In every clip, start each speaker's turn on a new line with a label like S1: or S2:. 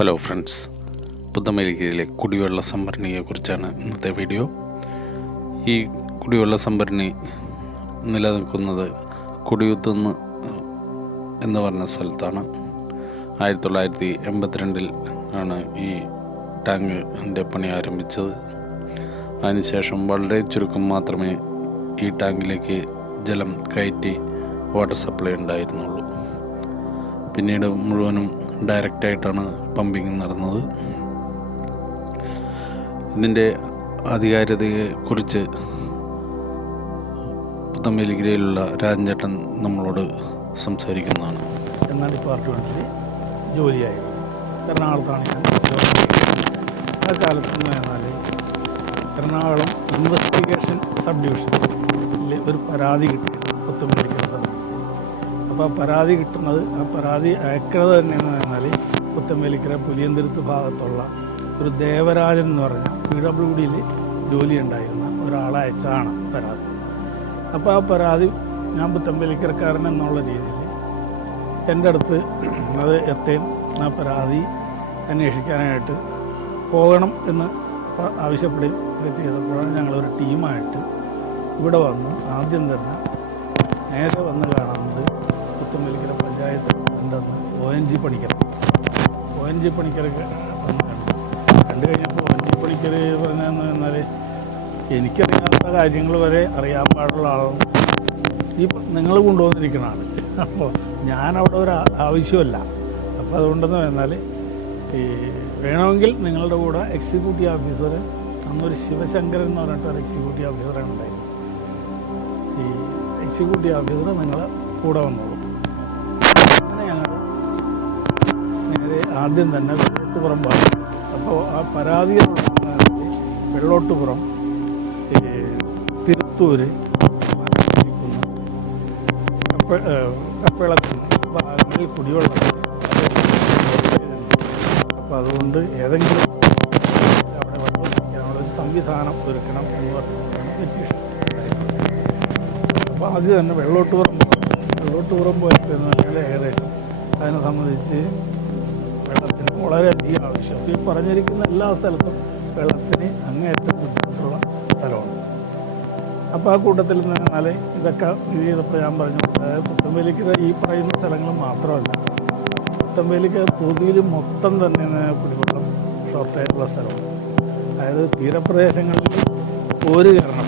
S1: Hello friends പുത്തമേരിക്കയിലെ കുടിവെള്ള സംഭരണിയെക്കുറിച്ചാണ് ഇന്നത്തെ video ഈ കുടിവെള്ള സംഭരണി നിലനിൽക്കുന്നത് കുടിയുത്തുന്ന് എന്ന് പറഞ്ഞ സ്ഥലത്താണ്. ആയിരത്തി തൊള്ളായിരത്തി എൺപത്തിരണ്ടിൽ ആണ് ഈ ടാങ്കിന്റെ പണി ആരംഭിച്ചത്. അതിനുശേഷം വളരെ ചുരുക്കം മാത്രമേ ഈ ടാങ്കിലേക്ക് ജലം കയറ്റി വാട്ടർ സപ്ലൈ ഉണ്ടായിരുന്നുള്ളൂ. പിന്നീട് മുഴുവനും ഡയറക്റ്റായിട്ടാണ് പമ്പിങ് നടന്നത്. ഇതിന്റെ ആധികാരികതയെക്കുറിച്ച് പുത്തമ്പലിഗിരിയിലുള്ള രാജൻചേട്ടൻ നമ്മളോട് സംസാരിക്കുന്നതാണ്.
S2: എന്നാൽ ഡിപ്പാർട്ട്മെന്റിൽ ജോലിയായി. എറണാകുളത്താണ്. ആ കാലത്ത് എന്ന് പറഞ്ഞാൽ എറണാകുളം ഇൻവെസ്റ്റിഗേഷൻ സബ് ഡിവിഷനിൽ ഒരു പരാതി കിട്ടി. പുത്തമ്പലിക്കുന്ന സമയത്ത്. അപ്പോൾ ആ പരാതി കിട്ടുന്നത് ആ പരാതി അയക്കുന്നത് പറഞ്ഞാൽ പുത്തമ്പേലിക്കര പുലിയന്തിരുത്ത് ഭാഗത്തുള്ള ഒരു ദേവരാജൻ എന്ന് പറഞ്ഞ പി ഡബ്ല്യു ഡിയിൽ ജോലി ഉണ്ടായിരുന്ന ഒരാളെ അയച്ചാണ് പരാതി. അപ്പോൾ ആ പരാതി ഞാൻ പുത്തമ്പേലിക്കരക്കാരൻ എന്നുള്ള രീതിയിൽ എന്റെ അടുത്ത് അത് എത്തേം ആ പരാതി അന്വേഷിക്കാനായിട്ട് പോകണം എന്ന് ആവശ്യപ്പെടുകയും ഒക്കെ ചെയ്തപ്പോഴാണ് ഞങ്ങളൊരു ടീമായിട്ട് ഇവിടെ വന്ന് ആദ്യം തന്നെ നേരെ വന്ന് കാണുന്നത് പുത്തമ്പലിക്കര പഞ്ചായത്ത് ഉണ്ടെന്ന് O N G Panicker ji പണിക്കരൊക്കെ കണ്ടു കഴിഞ്ഞപ്പോൾ വഞ്ചി പണിക്കർ പറഞ്ഞതെന്ന് പറഞ്ഞാൽ എനിക്കറിയാത്ത കാര്യങ്ങൾ വരെ അറിയാൻ പാടുള്ള ആളാണ്. ഈ നിങ്ങൾ കൊണ്ടുവന്നിരിക്കുന്ന ആൾ അപ്പോൾ ഞാനവിടെ ഒരു ആവശ്യമല്ല. അപ്പോൾ അതുകൊണ്ടെന്ന് പറഞ്ഞാൽ ഈ വേണമെങ്കിൽ നിങ്ങളുടെ കൂടെ എക്സിക്യൂട്ടീവ് ഓഫീസർ അന്നൊരു ശിവശങ്കരൻ എന്ന് പറഞ്ഞിട്ട് ഒരു എക്സിക്യൂട്ടീവ് ഓഫീസറാണ് ഉണ്ടായിരുന്നത്. ഈ എക്സിക്യൂട്ടീവ് ഓഫീസർ നിങ്ങളെ കൂടെ വന്നോളൂ. ആദ്യം തന്നെ വെള്ളോട്ടുപുറം പറഞ്ഞു അപ്പോൾ ആ പരാതി എന്ന് പറഞ്ഞാൽ വെള്ളോട്ടുപുറം തിരുത്തൂര് മരക്കുന്ന് കപ്പ കപ്പിളക്കുന്ന് ഭാഗങ്ങളിൽ കുടിവെള്ളം അപ്പോൾ അതുകൊണ്ട് ഏതെങ്കിലും അവിടെ വെള്ളം ഒരു സംവിധാനം ഒരുക്കണം എന്ന് പെറ്റീഷൻ അപ്പോൾ ആദ്യം തന്നെ വെള്ളോട്ടുപുറം വെള്ളോട്ടുപുറം പോയപ്പോൾ ഏകദേശം അതിനെ സംബന്ധിച്ച് വളരെയധികം ആവശ്യം. ഈ പറഞ്ഞിരിക്കുന്ന എല്ലാ സ്ഥലത്തും വെള്ളത്തിന് അങ്ങേയറ്റം ബുദ്ധിമുട്ടുള്ള സ്ഥലമാണ്. അപ്പോൾ ആ കൂട്ടത്തിൽ നിന്ന് പറഞ്ഞാൽ ഇതൊക്കെ ഇത് ചെയ്തപ്പോൾ ഞാൻ പറഞ്ഞു പുത്തമ്പേലിക്ക് ഈ പറയുന്ന സ്ഥലങ്ങൾ മാത്രമല്ല പുത്തമ്പേലിക്ക് പൊതുവിൽ മൊത്തം തന്നെ കുടിവെള്ളം ഷോർട്ടേജുള്ള സ്ഥലമാണ്. അതായത് തീരപ്രദേശങ്ങളിൽ ഒരു കാരണം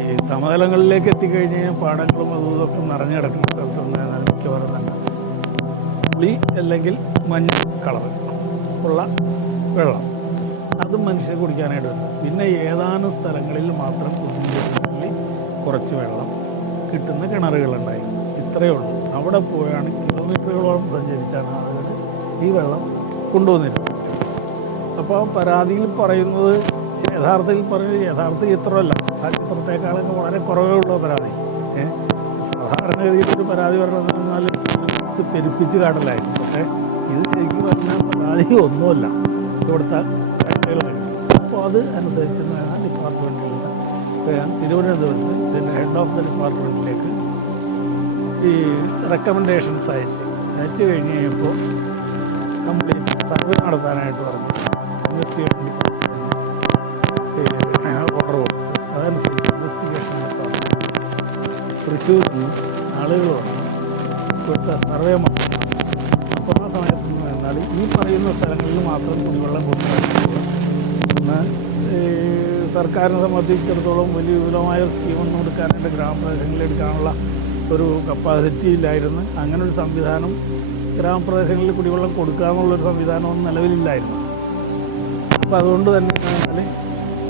S2: ഈ സമതലങ്ങളിലേക്ക് എത്തിക്കഴിഞ്ഞ് കഴിഞ്ഞാൽ പാടങ്ങളും അതും ഇതൊക്കെ നിറഞ്ഞു കിടക്കുന്ന സ്ഥലത്തുനിന്ന് മിക്കവാറും തന്നെ. പുളി അല്ലെങ്കിൽ മഞ്ഞ കളർ ഉള്ള വെള്ളം. അതും മനുഷ്യർ കുടിക്കാനായിട്ട് വരും പിന്നെ ഏതാനും സ്ഥലങ്ങളിൽ മാത്രം കുടിക്കുന്നതിൽ കുറച്ച് വെള്ളം കിട്ടുന്ന കിണറുകളുണ്ടായിരുന്നു ഇത്രയേ ഉള്ളൂ. അവിടെ പോയാണ് കിലോമീറ്ററുകളോളം സഞ്ചരിച്ചാണ് ആളുകൾ ഈ വെള്ളം കൊണ്ടുവന്നിരുന്നത്. അപ്പോൾ പരാതിയിൽ പറയുന്നത് യഥാർത്ഥത്തിൽ പറയുന്നത് യഥാർത്ഥ ചിത്രമല്ല ആ ചിത്രത്തെക്കാളൊക്കെ വളരെ കുറവേ ഉള്ള പരാതി. സാധാരണ സാധാരണഗതിയിൽ ഒരു പരാതി പറഞ്ഞാൽ പെരുപ്പിച്ച് കാട്ടലായിരുന്നു പക്ഷേ ഇത് ശരിക്കും പറഞ്ഞാൽ പരാതി ഒന്നുമല്ല. ഇവിടുത്തെ അപ്പോൾ അത് അനുസരിച്ച് വേണം ഡിപ്പാർട്ട്മെന്റിൽ നിന്ന് തിരുവനന്തപുരത്ത് ഇതിന്റെ ഹെഡ് ഓഫ് ദ ഡിപ്പാർട്ട്മെന്റിലേക്ക് ഈ റെക്കമെൻഡേഷൻസ് അയച്ച്. അയച്ചു കഴിഞ്ഞ് കഴിയുമ്പോൾ കംപ്ലീറ്റ് സർവേ നടത്താനായിട്ട് പറഞ്ഞു. ഇൻവെസ്റ്റിഗേഷൻ ഡിപ്പാർട്ട്മെന്റ് ഓർഡർ കൊടുത്തു. അതനുസരിച്ച് ഇൻവെസ്റ്റിഗേഷൻ ഡിപ്പാർട്ട്മെന്റ് തൃശ്ശൂരിൽ നിന്ന് ആളുകൾ വന്നു ഇവിടുത്തെ സർവേ മൊത്തം അപ്പോൾ ആ സമയത്ത് എന്ന് പറഞ്ഞാൽ ഈ പറയുന്ന സ്ഥലങ്ങളിൽ മാത്രം കുടിവെള്ളം കൊടുക്കുന്നത് സർക്കാരിനെ സംബന്ധിച്ചിടത്തോളം വലിയ വിപുലമായ സ്കീമൊന്നും എടുക്കാനായിട്ട് ഗ്രാമപ്രദേശങ്ങളിൽ എടുക്കാനുള്ള ഒരു കപ്പാസിറ്റി ഇല്ലായിരുന്നു. അങ്ങനെ ഒരു സംവിധാനം ഗ്രാമപ്രദേശങ്ങളിൽ കുടിവെള്ളം കൊടുക്കുക എന്നുള്ളൊരു സംവിധാനമൊന്നും നിലവിലില്ലായിരുന്നു. അപ്പോൾ അതുകൊണ്ട് തന്നെ എന്നാൽ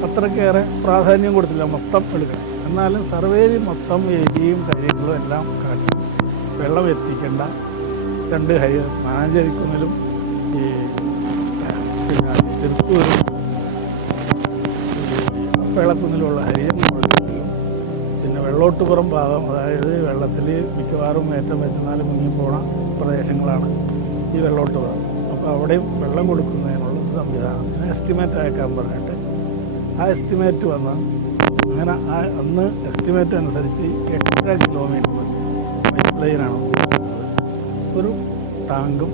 S2: അത്രക്കേറെ പ്രാധാന്യം കൊടുത്തില്ല മൊത്തം എടുക്കണം എന്നാലും സർവേയിൽ മൊത്തം ഏരിയയും കാര്യങ്ങളും എല്ലാം കാട്ടി. വെള്ളം എത്തിക്കേണ്ട രണ്ട് ഹൈ മാനഞ്ചരിക്കുന്നതിലും ഈ പിന്നെ തിരുത്തൂരും അപ്പേളക്കുന്നിലുള്ള ഹരിജൻ പിന്നെ വെള്ളോട്ടുപുറം ഭാഗം അതായത് വെള്ളത്തിൽ മിക്കവാറും ഏറ്റവും വെച്ചെന്നാൽ മുങ്ങിപ്പോണ പ്രദേശങ്ങളാണ് ഈ വെള്ളോട്ടുപുറം അപ്പോൾ അവിടെയും വെള്ളം കൊടുക്കുന്നതിനുള്ള സംവിധാനം എസ്റ്റിമേറ്റ് അയക്കാൻ പറഞ്ഞിട്ട് ആ എസ്റ്റിമേറ്റ് വന്ന് അങ്ങനെ ആ അന്ന് എസ്റ്റിമേറ്റ് അനുസരിച്ച് എട്ടര കിലോമീറ്റർ പൈപ്പ് ലൈനാണ് ഒരു ടാങ്കും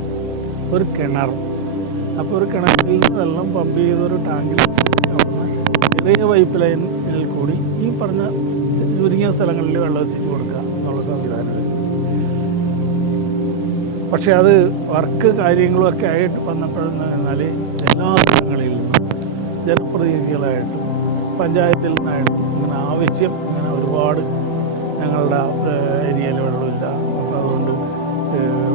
S2: ഒരു കിണർ. അപ്പോൾ ഒരു കിണറ്റിൽ നിന്ന് വെള്ളം പമ്പ് ചെയ്ത ഒരു ടാങ്കിൽ ചെറിയ പൈപ്പ് ലൈനിൽ കൂടി ഈ പറഞ്ഞ ചുരുങ്ങിയ സ്ഥലങ്ങളിൽ വെള്ളം എത്തിച്ചു കൊടുക്കുക എന്നുള്ള സംവിധാനം. പക്ഷേ അത് വർക്ക് കാര്യങ്ങളൊക്കെ ആയിട്ട് വന്നപ്പോഴെന്ന് പറഞ്ഞാൽ എല്ലാ സ്ഥലങ്ങളിൽ നിന്നും ജനപ്രതിനിധികളായിട്ടും പഞ്ചായത്തിൽ നിന്നായിട്ടും ഇങ്ങനെ ആവശ്യം ഇങ്ങനെ ഒരുപാട് ഞങ്ങളുടെ ഏരിയയിൽ വെള്ളമില്ല. അപ്പോൾ അതുകൊണ്ട് ഏഹ്,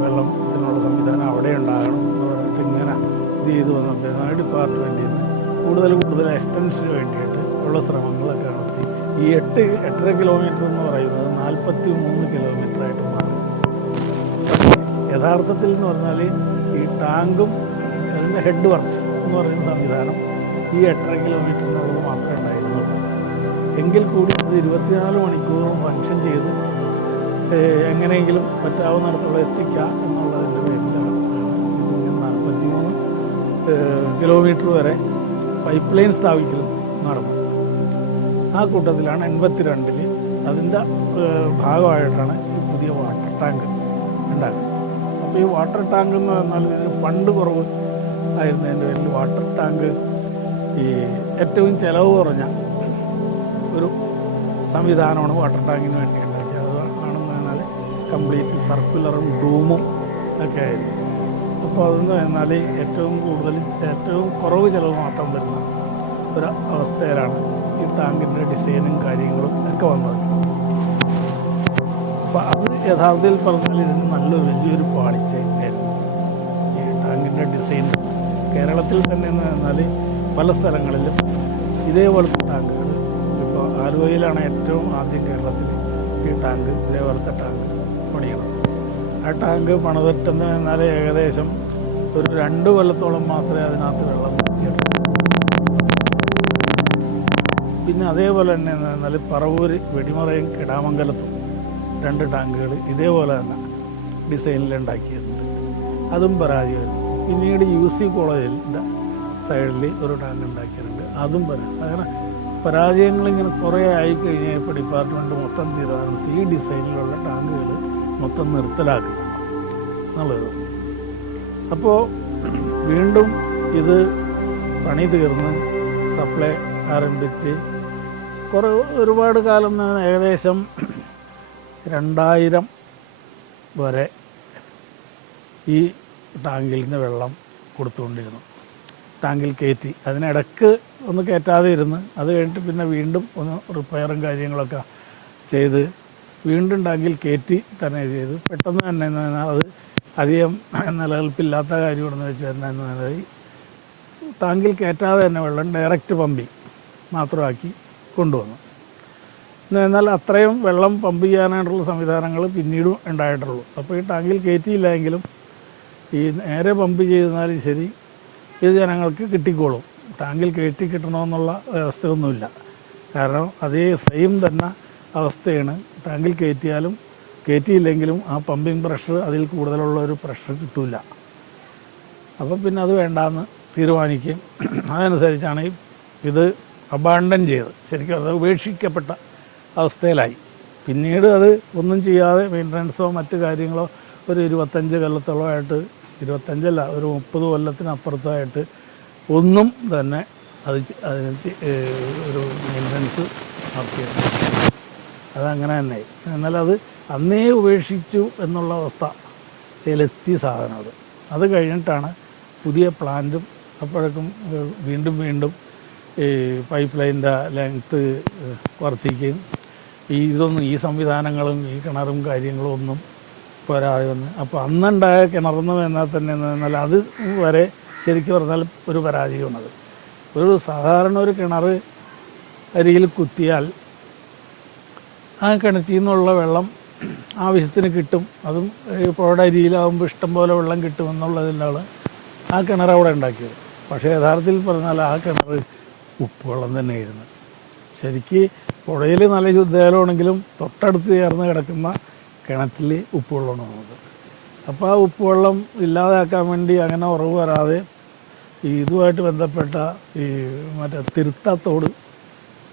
S2: വെള്ളത്തിനുള്ള സംവിധാനം അവിടെ ഉണ്ടാകണം എന്ന് പറഞ്ഞിട്ട് ഇങ്ങനെ ഇത് ചെയ്തു വന്നപ്പോൾ ആ ഡിപ്പാർട്ട്മെന്റിൽ നിന്ന് കൂടുതൽ കൂടുതൽ എക്സ്റ്റൻഷന് വേണ്ടിയിട്ട് ഉള്ള ശ്രമങ്ങളൊക്കെ നടത്തി. ഈ എട്ട് എട്ടര കിലോമീറ്റർ എന്ന് പറയുന്നത് നാൽപ്പത്തി മൂന്ന് കിലോമീറ്ററായിട്ട് മാറി. യഥാർത്ഥത്തിൽ എന്ന് പറഞ്ഞാൽ ഈ ടാങ്കും അതിന്റെ ഹെഡ് വർക്ക്സ് എന്ന് പറയുന്ന സംവിധാനം ഈ എട്ടര കിലോമീറ്ററിനുള്ളത് മാത്രമേ ഉണ്ടായിരുന്നുള്ളൂ. എങ്കിൽ കൂടി അത് ഇരുപത്തിനാല് മണിക്കൂറും ഫങ്ഷൻ ചെയ്ത് എങ്ങനെയെങ്കിലും പറ്റാവുന്നിടത്തോളം എത്തിക്കുക കിലോമീറ്റർ വരെ പൈപ്പ് ലൈൻ സ്ഥാപിക്കലും നടന്നു. ആ കൂട്ടത്തിലാണ് എൺപത്തി രണ്ടിൽ അതിന്റെ ഭാഗമായിട്ടാണ് ഈ പുതിയ വാട്ടർ ടാങ്ക് ഉണ്ടാക്കുന്നത്. അപ്പോൾ ഈ വാട്ടർ ടാങ്ക് എന്ന് പറഞ്ഞാൽ ഇതിന് ഫണ്ട് കുറവ് ആയിരുന്നതിന്റെ പേരിൽ വാട്ടർ ടാങ്ക് ഈ ഏറ്റവും ചിലവ് കുറഞ്ഞ ഒരു സംവിധാനമാണ് വാട്ടർ ടാങ്കിന് വേണ്ടി ഉണ്ടാക്കിയത്. അത് ആണെന്ന് പറഞ്ഞാൽ കംപ്ലീറ്റ് സർക്കുലറും ഡൂമും ഒക്കെ ആയിരുന്നു. അപ്പോൾ അതെന്ന് പറഞ്ഞാൽ ഏറ്റവും കൂടുതൽ ഏറ്റവും കുറവ് ചിലവ് മാത്രം വരുന്ന ഒരു അവസ്ഥയിലാണ് ഈ ടാങ്കിന്റെ ഡിസൈനും കാര്യങ്ങളും ഒക്കെ വന്നത്. അപ്പോൾ അത് യഥാർത്ഥത്തിൽ പറഞ്ഞാൽ ഇതിന് നല്ലൊരു വലിയൊരു പാളിച്ചയായിരുന്നു ഈ ടാങ്കിന്റെ ഡിസൈൻ കേരളത്തിൽ തന്നെ എന്ന് പറഞ്ഞാൽ പല സ്ഥലങ്ങളിലും ഇതേപോലത്തെ ടാങ്കുകൾ ഇപ്പോൾ ആലുവയിലാണ് ഏറ്റവും ആദ്യം കേരളത്തിൽ ഈ ടാങ്ക് ഇതേപോലത്തെ ടാങ്ക് പണിയണം ആ ടാങ്ക് പണിതിട്ടെന്ന് പറഞ്ഞാൽ ഏകദേശം ഒരു രണ്ട് കൊല്ലത്തോളം മാത്രമേ അതിനകത്ത് വെള്ളം പിന്നെ അതേപോലെ തന്നെ എന്ന് പറഞ്ഞാൽ പറവൂർ വെടിമറയും കിടാമംഗലത്തും രണ്ട് ടാങ്കുകൾ ഇതേപോലെ തന്നെ ഡിസൈനിൽ ഉണ്ടാക്കിയിട്ടുണ്ട്. അതും പരാജയമായിരുന്നു. പിന്നീട് യു സി കോളേജിന്റെ സൈഡിൽ ഒരു ടാങ്ക് ഉണ്ടാക്കിയിട്ടുണ്ട്. അതും പരാജയം അങ്ങനെ പരാജയങ്ങൾ ഇങ്ങനെ കുറേ ആയി കഴിഞ്ഞപ്പോൾ ഡിപ്പാർട്ട്മെന്റ് മൊത്തം തീരുമാനമെടുത്ത് ഈ ഡിസൈനിലുള്ള ടാങ്കുകൾ മൊത്തം നിർത്തലാക്കുക എന്നുള്ളത്. അപ്പോൾ വീണ്ടും ഇത് പണി തീർന്ന് സപ്ലൈ ആരംഭിച്ച് കുറേ ഒരുപാട് കാലം നിന്ന് ഏകദേശം രണ്ടായിരം വരെ ഈ ടാങ്കിൽ നിന്ന് വെള്ളം കൊടുത്തുകൊണ്ടിരുന്നു. ടാങ്കിൽ കയറ്റി അതിനിടക്ക് ഒന്ന് കയറ്റാതെ ഇരുന്ന് അത് കഴിഞ്ഞിട്ട് പിന്നെ വീണ്ടും ഒന്ന് റിപ്പയറും കാര്യങ്ങളൊക്കെ ചെയ്ത് വീണ്ടും ടാങ്കിൽ കയറ്റി തന്നെ ചെയ്തു. പെട്ടെന്ന് തന്നെ അത് അധികം നിലനിൽപ്പില്ലാത്ത കാര്യമാണെന്ന് വെച്ചാൽ തന്നെ ടാങ്കിൽ കയറ്റാതെ തന്നെ വെള്ളം ഡയറക്റ്റ് പമ്പിങ് മാത്രമാക്കി കൊണ്ടുവന്നു. എന്ന് എന്നാൽ അത്രയും വെള്ളം പമ്പ് ചെയ്യാനായിട്ടുള്ള സംവിധാനങ്ങൾ പിന്നീടും ഉണ്ടായിട്ടുള്ളൂ. അപ്പോൾ ഈ ടാങ്കിൽ കയറ്റിയില്ലെങ്കിലും ഈ നേരെ പമ്പ് ചെയ്താലും ശരി ഇത് ജനങ്ങൾക്ക് കിട്ടിക്കോളും. ടാങ്കിൽ കയറ്റി കിട്ടണമെന്നുള്ള വ്യവസ്ഥയൊന്നുമില്ല. കാരണം അതേ സെയിം തന്നെ അവസ്ഥയാണ് ടാങ്കിൽ കയറ്റിയാലും കയറ്റിയില്ലെങ്കിലും ആ പമ്പിങ് പ്രഷർ അതിൽ കൂടുതലുള്ള ഒരു പ്രഷർ കിട്ടില്ല അപ്പോൾ പിന്നെ അത് വേണ്ടാന്ന് തീരുമാനിക്കുകയും അതനുസരിച്ചാണ് ഇത് അബാണ്ടൻ ചെയ്ത് ശരിക്കും അത് ഉപേക്ഷിക്കപ്പെട്ട അവസ്ഥയിലായി. പിന്നീട് അത് ഒന്നും ചെയ്യാതെ മെയിന്റനൻസോ മറ്റു കാര്യങ്ങളോ ഒരു ഇരുപത്തഞ്ച് കൊല്ലത്തോളമായിട്ട് ഇരുപത്തഞ്ചല്ല ഒരു മുപ്പത് കൊല്ലത്തിനപ്പുറത്തായിട്ട് ഒന്നും തന്നെ അത് അതിന് ഒരു മെയിന്റനൻസ് നടത്തിയിരുന്നു അതങ്ങനെ തന്നെ. എന്നാൽ അത് അന്നേ ഉപേക്ഷിച്ചു എന്നുള്ള അവസ്ഥ. ത്തിയ സാധനം അത്. അത് കഴിഞ്ഞിട്ടാണ് പുതിയ പ്ലാന്റും അപ്പോഴേക്കും വീണ്ടും വീണ്ടും ഈ പൈപ്പ് ലൈനിന്റെ ലെങ്ത്ത് വർദ്ധിക്കുകയും ഈ ഇതൊന്നും ഈ സംവിധാനങ്ങളും ഈ കിണറും കാര്യങ്ങളും ഒന്നും പോരാതെ വന്ന് അപ്പോൾ അന്നുണ്ടായ കിണറെന്ന് എന്നാൽ തന്നെ എന്ന് പറഞ്ഞാൽ അത് വരെ ശരിക്കും പറഞ്ഞാൽ ഒരു പരാജയമാണത് ഒരു സാധാരണ ഒരു കിണർ അരികിൽ കുത്തിയാൽ ആ കിണറ്റിൽ നിന്നുള്ള വെള്ളം ആവശ്യത്തിന് കിട്ടും. അതും പുഴയുടെ അരിയിലാവുമ്പോൾ ഇഷ്ടംപോലെ വെള്ളം കിട്ടുമെന്നുള്ളതിനാണ് ആ കിണർ അവിടെ ഉണ്ടാക്കിയത്. പക്ഷേ യഥാർത്ഥത്തിൽ പറഞ്ഞാൽ ആ കിണർ ഉപ്പുവെള്ളം തന്നെയായിരുന്നു. ശരിക്ക് പുഴയിൽ നല്ല ശുദ്ധജലമാണെങ്കിലും തൊട്ടടുത്ത് ചേർന്ന് കിടക്കുന്ന കിണറ്റിൽ ഉപ്പുവെള്ളമാണ് വന്നത് അപ്പോൾ ആ ഉപ്പുവെള്ളം ഇല്ലാതാക്കാൻ വേണ്ടി അങ്ങനെ ഉറവ് വരാതെ ഇതുമായിട്ട് ബന്ധപ്പെട്ട ഈ മറ്റേ തിരുത്താത്തോട്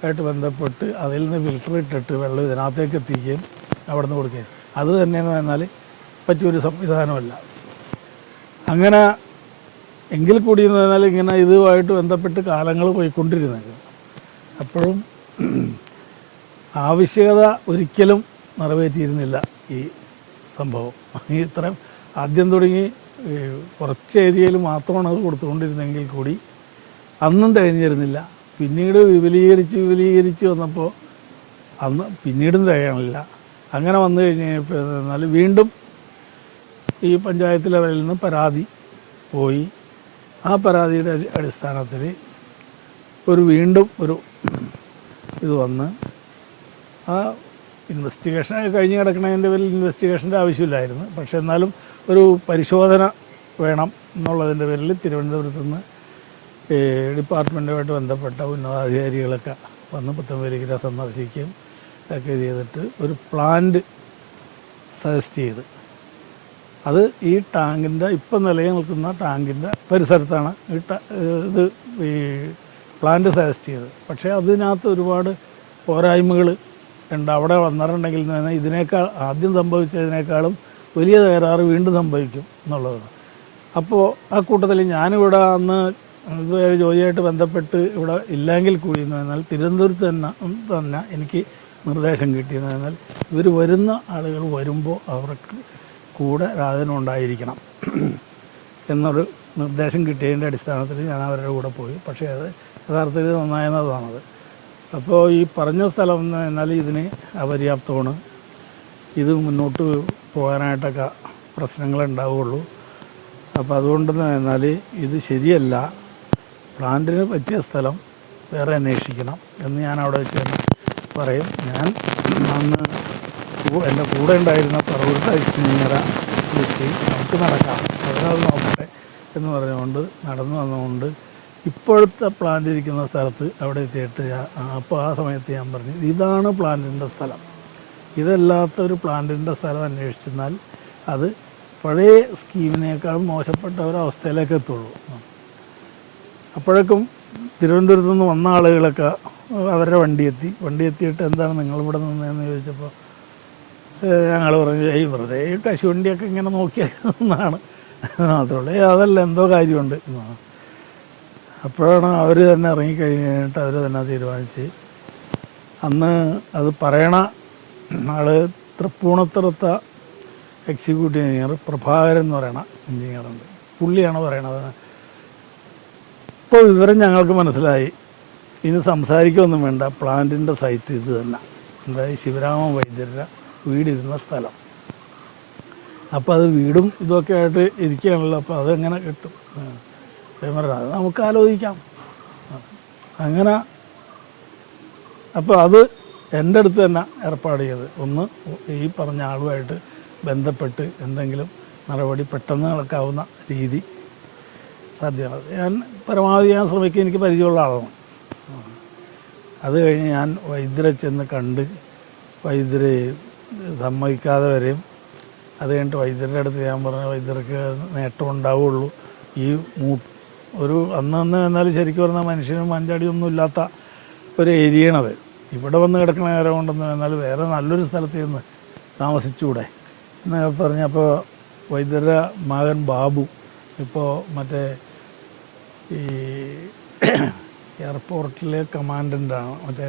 S2: ആയിട്ട് ബന്ധപ്പെട്ട് അതിൽ നിന്ന് ഫിൽറ്റർ ഇട്ടിട്ട് വെള്ളം ഇതിനകത്തേക്ക് എത്തിക്കുകയും അവിടെ നിന്ന് കൊടുക്കുകയും. അത് തന്നെയെന്ന് പറഞ്ഞാൽ പറ്റിയൊരു സംവിധാനമല്ല. അങ്ങനെ എങ്കിൽ കൂടി എന്ന് പറഞ്ഞാൽ ഇങ്ങനെ ഇതുമായിട്ട് ബന്ധപ്പെട്ട് കാലങ്ങൾ പോയിക്കൊണ്ടിരുന്നത്. അപ്പോഴും ആവശ്യകത ഒരിക്കലും നിറവേറ്റിയിരുന്നില്ല ഈ സംഭവം. ഈ ഇത്രയും ആദ്യം തുടങ്ങി കുറച്ച് ഏരിയയിൽ മാത്രമാണ് അത് കൊടുത്തുകൊണ്ടിരുന്നെങ്കിൽ കൂടി അന്നും തികഞ്ഞിരുന്നില്ല. പിന്നീട് വിപുലീകരിച്ച് വിപുലീകരിച്ച് വന്നപ്പോൾ അന്ന് പിന്നീടും തികയണില്ല. അങ്ങനെ വന്നു കഴിഞ്ഞ് കഴിഞ്ഞാൽ വീണ്ടും ഈ പഞ്ചായത്ത് ലെവലിൽ നിന്ന് പരാതി പോയി. ആ പരാതിയുടെ അടി- അടിസ്ഥാനത്തിൽ ഒരു വീണ്ടും ഒരു ഇത് വന്ന് ആ ഇൻവെസ്റ്റിഗേഷൻ കഴിഞ്ഞ് കിടക്കണതിന്റെ പേരിൽ ഇൻവെസ്റ്റിഗേഷന്റെ ആവശ്യമില്ലായിരുന്നു. പക്ഷേ എന്നാലും ഒരു പരിശോധന വേണം എന്നുള്ളതിന്റെ പേരിൽ തിരുവനന്തപുരത്ത് നിന്ന് ഈ ഡിപ്പാർട്ട്മെന്റുമായിട്ട് ബന്ധപ്പെട്ട ഉന്നതാധികാരികളൊക്കെ വന്ന് പുത്തമ്പലിക്കര സന്ദർശിക്കുകയും ഒക്കെ ചെയ്തിട്ട് ഒരു പ്ലാന്റ് സജസ്റ്റ് ചെയ്ത്. അത് ഈ ടാങ്കിന്റെ ഇപ്പം നിലയിൽ നിൽക്കുന്ന ടാങ്കിന്റെ പരിസരത്താണ് ഈ ഇത് ഈ പ്ലാന്റ് സജസ്റ്റ് ചെയ്തത്. പക്ഷേ അതിനകത്ത് ഒരുപാട് പോരായ്മകൾ ഉണ്ട്. അവിടെ വന്നിട്ടുണ്ടെങ്കിൽ ഇതിനേക്കാൾ ആദ്യം സംഭവിച്ചതിനേക്കാളും വലിയ തകരാറ് വീണ്ടും സംഭവിക്കും എന്നുള്ളതാണ്. അപ്പോൾ ആ കൂട്ടത്തിൽ ഞാനിവിടെ അന്ന് ഇത് ജോലിയായിട്ട് ബന്ധപ്പെട്ട് ഇവിടെ ഇല്ലെങ്കിൽ കൂടി എന്ന് പറഞ്ഞാൽ തിരുവനന്തപുരത്ത് തന്നെ തന്നെ എനിക്ക് നിർദ്ദേശം കിട്ടിയെന്ന് പറഞ്ഞാൽ ഇവർ വരുന്ന ആളുകൾ വരുമ്പോൾ അവർക്ക് കൂടെ രാജന ഉണ്ടായിരിക്കണം എന്നൊരു നിർദ്ദേശം കിട്ടിയതിന്റെ അടിസ്ഥാനത്തിൽ ഞാൻ അവരുടെ കൂടെ പോയി. പക്ഷേ അത് യഥാർത്ഥത്തിൽ നന്നായെന്നതാണത്. അപ്പോൾ ഈ പറഞ്ഞ സ്ഥലം എന്ന് പറഞ്ഞാൽ ഇതിന് അപര്യാപ്തമാണ്. ഇത് മുന്നോട്ട് പോകാനായിട്ടൊക്കെ പ്രശ്നങ്ങൾ ഉണ്ടാവുകയുള്ളൂ അപ്പോൾ അതുകൊണ്ട് എന്നാൽ ഇത് ശരിയല്ല. പ്ലാന്റിന് പറ്റിയ സ്ഥലം വേറെ അന്വേഷിക്കണം എന്ന് ഞാൻ അവിടെ വെച്ച് പറയും. ഞാൻ അന്ന് എന്റെ കൂടെ ഉണ്ടായിരുന്ന പറവൂർത്ത എഞ്ചിനീയറെ വിളിച്ച് നമുക്ക് നടക്കാം. അതിനത് നോക്കട്ടെ എന്ന് പറഞ്ഞുകൊണ്ട് നടന്നു വന്നുകൊണ്ട് ഇപ്പോഴത്തെ പ്ലാന്റ് ഇരിക്കുന്ന സ്ഥലത്ത് അവിടെ എത്തിയിട്ട് അപ്പോൾ ആ സമയത്ത് ഞാൻ പറഞ്ഞു ഇതാണ് പ്ലാന്റിന്റെ സ്ഥലം. ഇതല്ലാത്ത ഒരു പ്ലാന്റിന്റെ സ്ഥലം അന്വേഷിച്ചെന്നാൽ അത് പഴയ സ്കീമിനേക്കാൾ മോശപ്പെട്ട ഒരവസ്ഥയിലേക്ക് എത്തുള്ളൂ. അപ്പോഴേക്കും തിരുവനന്തപുരത്ത് നിന്ന് വന്ന ആളുകളൊക്കെ അവരുടെ വണ്ടി എത്തി വണ്ടി എത്തിയിട്ട് എന്താണ് നിങ്ങളിവിടെ നിന്നതെന്ന് ചോദിച്ചപ്പോൾ ഞങ്ങൾ പറഞ്ഞു ഈ വെറുതെ കശുവണ്ടിയൊക്കെ ഇങ്ങനെ നോക്കിയെന്നാണ് മാത്രമല്ല "ഏയ് അതല്ല എന്തോ കാര്യമുണ്ട്. അപ്പോഴാണ് അവർ തന്നെ ഇറങ്ങിക്കഴിഞ്ഞിട്ട് അവർ തന്നെ തീരുമാനിച്ച് അന്ന് അത് പറയണ ആൾ തൃപ്പൂണത്തുറത്ത എക്സിക്യൂട്ടീവ് എഞ്ചിനീയർ പ്രഭാകരൻ എന്ന് പറയണ എഞ്ചിനീയറുണ്ട് പുള്ളിയാണ് പറയണത്. ഇപ്പോൾ വിവരം ഞങ്ങൾക്ക് മനസ്സിലായി. ഇനി സംസാരിക്കുകയൊന്നും വേണ്ട. പ്ലാന്റിന്റെ സൈറ്റ് ഇത് തന്നെ. അതായത് ശിവരാമ വൈദ്യരുടെ വീടിരുന്ന സ്ഥലം. അപ്പോൾ അത് വീടും ഇതൊക്കെ ആയിട്ട് ഇരിക്കുകയാണല്ലോ. അപ്പോൾ അതെങ്ങനെ കിട്ടും? അത് നമുക്ക് ആലോചിക്കാം. അങ്ങനെ അപ്പോൾ അത് എന്റെ അടുത്ത് തന്നെ ഏർപ്പാട് ചെയ്ത് ഒന്ന് ഈ പറഞ്ഞ ആളുമായിട്ട് ബന്ധപ്പെട്ട് എന്തെങ്കിലും നടപടി പെട്ടെന്ന് നടക്കാവുന്ന രീതി സാധ്യമാണ്. ഞാൻ പരമാവധി ഞാൻ ശ്രമിക്കുക എനിക്ക് പരിചയമുള്ള ആളാണ്. അത് കഴിഞ്ഞ് ഞാൻ വൈദ്യരെ ചെന്ന് കണ്ട് വൈദ്യരെ സമ്മതിക്കാതെ വരെയും അത് കഴിഞ്ഞിട്ട് വൈദ്യരുടെ അടുത്ത് ഞാൻ പറഞ്ഞ വൈദ്യർക്ക് നേട്ടം ഉണ്ടാവുള്ളൂ. ഈ മൂ ഒരു അന്ന് അന്ന് എന്നാൽ ശരിക്കും പറഞ്ഞാൽ മനുഷ്യനും മഞ്ചാടിയൊന്നും ഇല്ലാത്ത ഒരു ഏരിയയാണത് ഇവിടെ വന്ന് കിടക്കണ നേരം കൊണ്ടെന്ന് എന്നാൽ വേറെ നല്ലൊരു സ്ഥലത്ത് ചെന്ന് താമസിച്ചുകൂടെ എന്ന് പറഞ്ഞപ്പോൾ വൈദ്യരുടെ മകൻ ബാബു ഇപ്പോൾ മറ്റേ ഈ എയർപോർട്ടിലെ കമാൻഡന്റാണ് മറ്റേ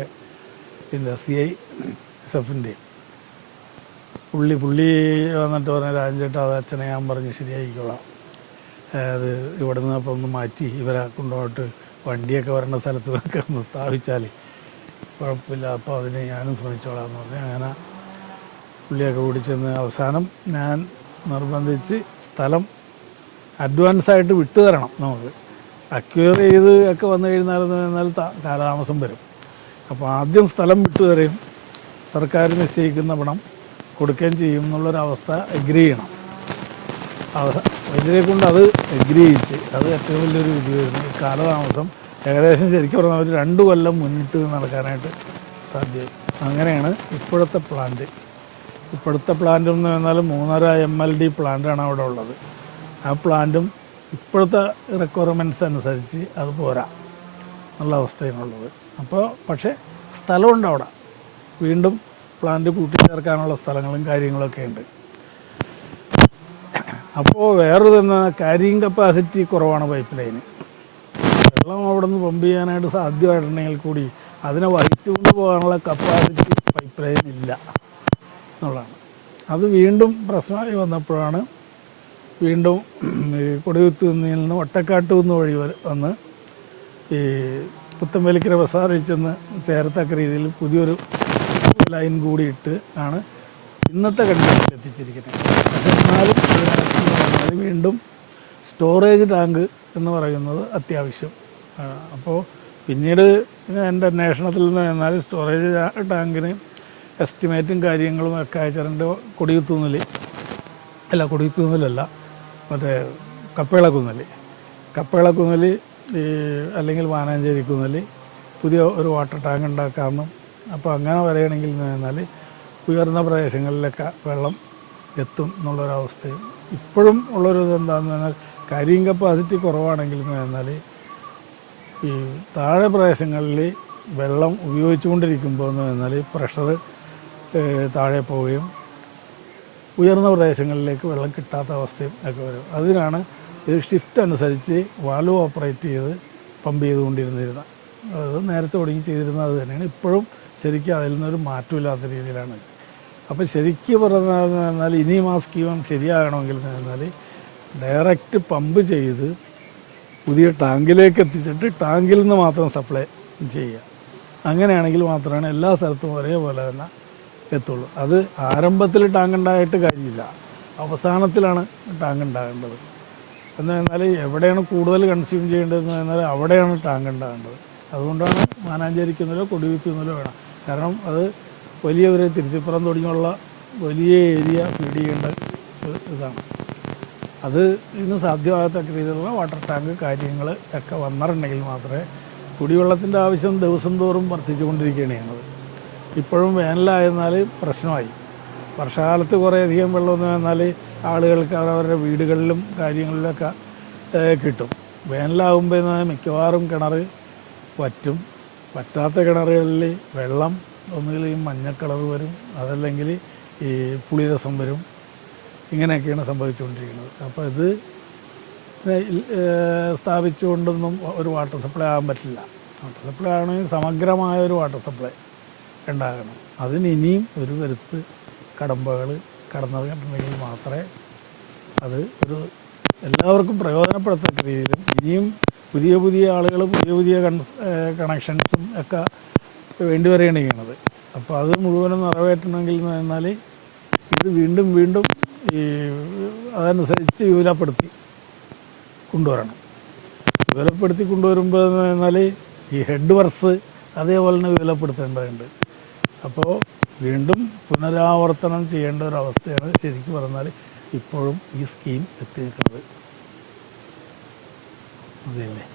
S2: ഇതിന്റെ സി ഐ എസ് എഫിന്റെ പുള്ളി പുള്ളി വന്നിട്ട് പറഞ്ഞ രാജൻചേട്ടാ അത് അച്ഛനെ ഞാൻ പറഞ്ഞ് ശരിയായിക്കോളാം അത് ഇവിടെ നിന്ന് അപ്പോൾ ഒന്ന് മാറ്റി ഇവരെ കൊണ്ടുപോയിട്ട് വണ്ടിയൊക്കെ വരേണ്ട സ്ഥലത്ത് ഒക്കെ ഒന്ന് സ്ഥാപിച്ചാൽ കുഴപ്പമില്ല. അപ്പോൾ അതിന് ഞാനും ശ്രമിച്ചോളാം എന്ന് പറഞ്ഞ് അങ്ങനെ പുള്ളിയൊക്കെ ഓടിച്ചെന്ന് അവസാനം ഞാൻ നിർബന്ധിച്ച് സ്ഥലം അഡ്വാൻസ് ആയിട്ട് വിട്ടു തരണം നമുക്ക്. അക്വയർ ചെയ്ത് ഒക്കെ വന്നു കഴിഞ്ഞാൽ എന്നാൽ കാലതാമസം വരും. അപ്പോൾ ആദ്യം സ്ഥലം വിട്ടു തരും സർക്കാർ നിശ്ചയിക്കുന്ന പണം കൊടുക്കുകയും ചെയ്യും എന്നുള്ളൊരവസ്ഥ എഗ്രി ചെയ്യണം. വൈദ്യരെ കൊണ്ട് അത് എഗ്രി ചെയ്ത് അത് ഏറ്റവും വലിയൊരു വിധിയായിരുന്നു കാലതാമസം ഏകദേശം ശരിക്കും പറഞ്ഞാൽ ഒരു രണ്ട് കൊല്ലം മുന്നിട്ട് നടക്കാനായിട്ട് സാധ്യത. അങ്ങനെയാണ് ഇപ്പോഴത്തെ പ്ലാന്റ് ഇപ്പോഴത്തെ പ്ലാന്റ് എന്ന് പറഞ്ഞാൽ മൂന്നര എം എൽ ഡി പ്ലാന്റാണ് അവിടെ ഉള്ളത്. ആ പ്ലാന്റും ഇപ്പോഴത്തെ റിക്വയർമെന്റ്സ് അനുസരിച്ച് അത് പോരാ. എന്നുള്ള അവസ്ഥയാണുള്ളത്. അപ്പോൾ പക്ഷേ സ്ഥലമുണ്ട് അവിടെ. വീണ്ടും പ്ലാന്റ് കൂട്ടിച്ചേർക്കാനുള്ള സ്ഥലങ്ങളും കാര്യങ്ങളൊക്കെ ഉണ്ട്. അപ്പോൾ വേറൊരു തന്ന കാരിങ് കപ്പാസിറ്റി കുറവാണ് പൈപ്പ് ലൈന് വെള്ളം അവിടെ നിന്ന് പമ്പ് ചെയ്യാനായിട്ട് സാധ്യമായിട്ടുണ്ടെങ്കിൽ കൂടി അതിനെ വഹിച്ചുകൊണ്ട് പോകാനുള്ള കപ്പാസിറ്റി പൈപ്പ് ലൈൻ ഇല്ല എന്നുള്ളതാണ്. അത് വീണ്ടും പ്രശ്നമായി വന്നപ്പോഴാണ് വീണ്ടും ഈ കൊടികുത്ത് നിന്ന് ഒട്ടക്കാട്ടു നിന്ന് വഴി വന്ന് ഈ പുത്തമ്പലിക്കര ബസാറിൽ ചെന്ന് ചേരത്തക്ക രീതിയിൽ പുതിയൊരു ലൈൻ കൂടി ഇട്ട് ആണ് ഇന്നത്തെ കണ്ടീഷനിൽ എത്തിച്ചിരിക്കുന്നത്. എന്നാലും വീണ്ടും സ്റ്റോറേജ് ടാങ്ക് എന്ന് പറയുന്നത് അത്യാവശ്യം അപ്പോൾ പിന്നീട് എന്റെ അന്വേഷണത്തിൽ നിന്ന് എന്നാൽ സ്റ്റോറേജ് ടാങ്കിന് എസ്റ്റിമേറ്റും കാര്യങ്ങളും ഒക്കെ അയച്ചിട്ടുണ്ട് കൊടിയുത്തൂന്നിൽ അല്ല കൊടിയുത്തൂന്നിലല്ല മറ്റേ കപ്പേള കുന്നലി കപ്പേള കുന്നലി ഈ അല്ലെങ്കിൽ വാനാഞ്ചേരി കുന്നലി പുതിയ ഒരു വാട്ടർ ടാങ്ക് ഉണ്ടാക്കാമെന്നും അപ്പോൾ അങ്ങനെ പറയുകയാണെങ്കിൽ എന്ന് പറഞ്ഞാൽ ഉയർന്ന പ്രദേശങ്ങളിലൊക്കെ വെള്ളം എത്തും എന്നുള്ളൊരവസ്ഥയും. ഇപ്പോഴും ഉള്ളൊരു ഇത് എന്താണെന്ന് പറഞ്ഞാൽ കരിയും കപ്പാസിറ്റി കുറവാണെങ്കിൽ എന്ന് പറഞ്ഞാൽ ഈ താഴെ പ്രദേശങ്ങളിൽ വെള്ളം ഉപയോഗിച്ചുകൊണ്ടിരിക്കുമ്പോൾ എന്ന് പറഞ്ഞാൽ പ്രഷർ താഴെ പോവുകയും ഉയർന്ന പ്രദേശങ്ങളിലേക്ക് വെള്ളം കിട്ടാത്ത അവസ്ഥയും ഒക്കെ വരും. അതിനാണ് ഇത് ഷിഫ്റ്റ് അനുസരിച്ച് വാൽവ് ഓപ്പറേറ്റ് ചെയ്ത് പമ്പ് ചെയ്തുകൊണ്ടിരുന്നിരുന്ന അത് നേരത്തെ തുടങ്ങി ചെയ്തിരുന്നത് തന്നെയാണ്. ഇപ്പോഴും ശരിക്കും അതിൽ നിന്നൊരു മാറ്റമില്ലാത്ത രീതിയിലാണ്. അപ്പോൾ ശരിക്കും പറഞ്ഞാൽ ഇനിയും ആ സ്കീം ശരിയാകണമെങ്കിൽ എന്ന് പറഞ്ഞാൽ ഡയറക്റ്റ് പമ്പ് ചെയ്ത് പുതിയ ടാങ്കിലേക്ക് എത്തിച്ചിട്ട് ടാങ്കിൽ നിന്ന് മാത്രം സപ്ലൈ ചെയ്യുക. അങ്ങനെയാണെങ്കിൽ മാത്രമാണ് എല്ലാ സ്ഥലത്തും ഒരേപോലെ തന്നെ എത്തുള്ളൂ. അത് ആരംഭത്തിൽ ടാങ്ക് ഉണ്ടായിട്ട് കാര്യമില്ല. അവസാനത്തിലാണ് ടാങ്ക് ഉണ്ടാകേണ്ടത് എന്ന് പറഞ്ഞാൽ എവിടെയാണ് കൂടുതൽ കൺസ്യൂം ചെയ്യേണ്ടതെന്ന് പറഞ്ഞാൽ അവിടെയാണ് ടാങ്ക് ഉണ്ടാകേണ്ടത് അതുകൊണ്ടാണ് മാനാഞ്ചേരിക്കുന്നതിലോ കൊടിവിക്കുന്നതിലോ വേണം. കാരണം അത് വലിയ ഒരു തിരുത്തിപ്പുറം തുടങ്ങിയുള്ള വലിയ ഏരിയ ഫീഡ് ചെയ്യേണ്ട ഇതാണ്. അത് ഇന്ന് സാധ്യമാകത്തക്ക രീതിയിലുള്ള വാട്ടർ ടാങ്ക് കാര്യങ്ങൾ ഒക്കെ വന്നിട്ടുണ്ടെങ്കിൽ മാത്രമേ കുടിവെള്ളത്തിന്റെ ആവശ്യം ദിവസം തോറും വർദ്ധിച്ചുകൊണ്ടിരിക്കുകയാണ് ഇപ്പോഴും വേനലായിരുന്നാൽ പ്രശ്നമായി. വർഷകാലത്ത് കുറേയധികം വെള്ളമെന്ന് വന്നാൽ ആളുകൾക്ക് അവരവരുടെ വീടുകളിലും കാര്യങ്ങളിലൊക്കെ കിട്ടും. വേനലാകുമ്പോൾ മിക്കവാറും കിണർ വറ്റും. പറ്റാത്ത കിണറുകളിൽ വെള്ളം ഒന്നുകിൽ ഈ മഞ്ഞ വരും അതല്ലെങ്കിൽ ഈ പുളിരസം വരും. ഇങ്ങനെയൊക്കെയാണ് സംഭവിച്ചുകൊണ്ടിരിക്കുന്നത്. അപ്പോൾ ഇത് സ്ഥാപിച്ചുകൊണ്ടൊന്നും ഒരു വാട്ടർ സപ്ലൈ ആകാൻ പറ്റില്ല. വാട്ടർ സപ്ലൈ ആണെങ്കിൽ സമഗ്രമായ ഒരു വാട്ടർ സപ്ലൈ. ഉണ്ടാകണം. അതിന് ഇനിയും ഒരു കരുത്ത് കടമ്പകൾ കടന്നിറങ്ങിയിട്ടുണ്ടെങ്കിൽ മാത്രമേ അത് ഒരു എല്ലാവർക്കും പ്രയോജനപ്പെടുത്തക്ക രീതിയിലും ഇനിയും പുതിയ പുതിയ ആളുകൾ പുതിയ പുതിയ കണക്ഷൻസും ഒക്കെ വേണ്ടി വരികയാണ് ചെയ്യണത് അപ്പോൾ അത് മുഴുവനും നിറവേറ്റണമെങ്കിൽ എന്ന് പറഞ്ഞാൽ ഇത് വീണ്ടും വീണ്ടും ഈ അതനുസരിച്ച് വിപുലപ്പെടുത്തി കൊണ്ടുവരണം. വിപുലപ്പെടുത്തി കൊണ്ടുവരുമ്പോൾ എന്ന് പറഞ്ഞാൽ ഈ ഹെഡ് വർക്ക്സ് അതേപോലെ തന്നെ വിപുലപ്പെടുത്തേണ്ടതുണ്ട്. അപ്പോൾ വീണ്ടും പുനരാവർത്തനം ചെയ്യേണ്ട ഒരു അവസ്ഥയാണ് ശരിക്കും പറഞ്ഞാൽ ഇപ്പോഴും ഈ സ്കീം എത്തിയിട്ടുള്ളത്. അതെയല്ലേ